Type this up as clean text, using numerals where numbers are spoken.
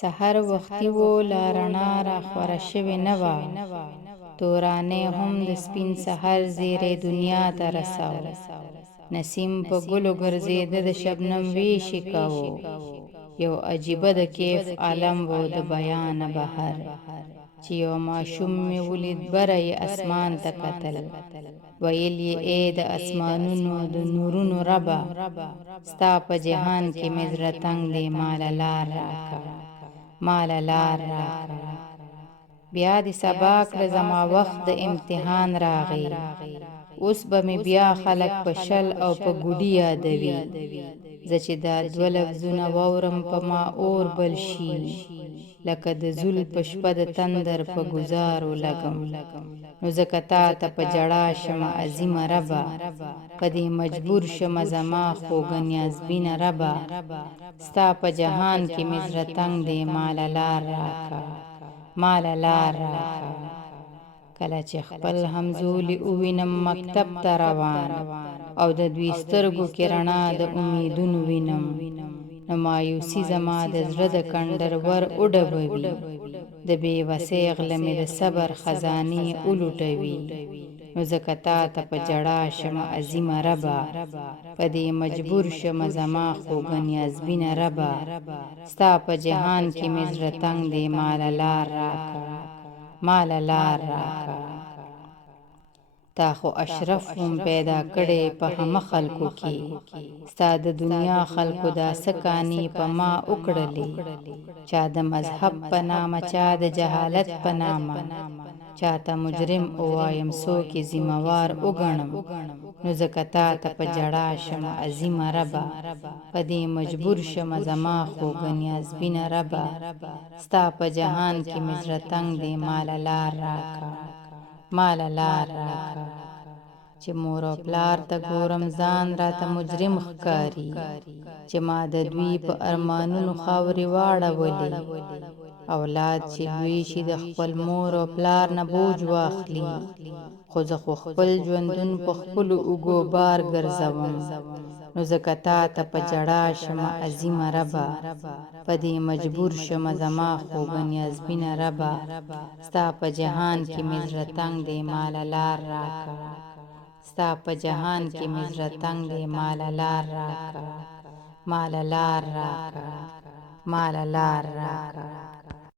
سحر وختي و لا رڼا را خوره شوې نه وه، تورانې هم د سپین سحر زیرې دنیا ته رساو. نسیم په ګلو ګرځېده د شبنم ویشې کاوه، یو عجیبه د کیف عالم و د بیانه بهر. چې یو ماشوم مې ولید بره یې اسمان ته کتل، ویل یې ای د اسمانونو د نورونو ربه، ستا په جهان کې مې زړه تنګ دی ماله لار راکه، ماله لار راکه. بیا دې سبا کړه زما وخت د امتحان راغی، اوس به مې بیا خلک په شل او په ګوډي یادوي. زه چې دا دوه لفظونه واورم په ما اور بل شي، لکه د زول په شپه د تندر په ګزارو لګم. نو ځکه تا ته په ژړا شمه عظیمه ربه، په دې مجبور شمه زما خوږه نیازبینه ربه، ستا په جهان کې مې زړه تنګ دی ماله لار راکه، ماله لار راکه. کله چې خپل همزولي ووینم مکتب ته روان، او د دوی سترګو کې رڼا د امیدونو وینم، نو مایوسي زما د زړه د کنډر ور وډبوي، د بې وسۍ غله مې د صبر خزانې ولوټوي. نو ځکه تا ته په ژړا شمه عظیمه ربه، په دې مجبور شمه زما خوږه نیازبینه ربه، ستا په جهان کې مې زړه تنګ دی ماله لار راکه، ماله لار راکه. تا خو اشرف وم پیدا کړی په همه خلکو کې، ستا د دنیا خلکو دا څه کانې په ما وکړلې. چا د مذهب په نامه، چا د جهالت په نامه، چاته مجرم ووایم څوک یې ذمه وار وګڼم. نو ځکه تا ته په ژړا شمه عظیمه ربه، په دې مجبور شمه زما خوږه نیازبینه ربه، ستا په جهان کې مې زړه تنګ دی ماله لار راکه، ماله لار راکه. چې مور او پلار ته ګورم ځان راته مجرم ښکاري، چې ما د دوی په ارمانونو خاورې واړولې. اولاد چې لوی شي د خپل مور او پلار نه بوج واخلي، خو زه خو خپل ژوندون په خپلو اوږو بار ګرځوم. نو ځکه تا ته په ژړا شمه عظیمه ربه، په دې مجبور شمه زما خوږه نیازبینه ربه، ستا په جهان کې مې زړه تنګ دی ماله لار راکه، ستا په جهان کې مې زړه تنګ دی ماله لار راکه، ماله لار راکه، ماله لار راکه.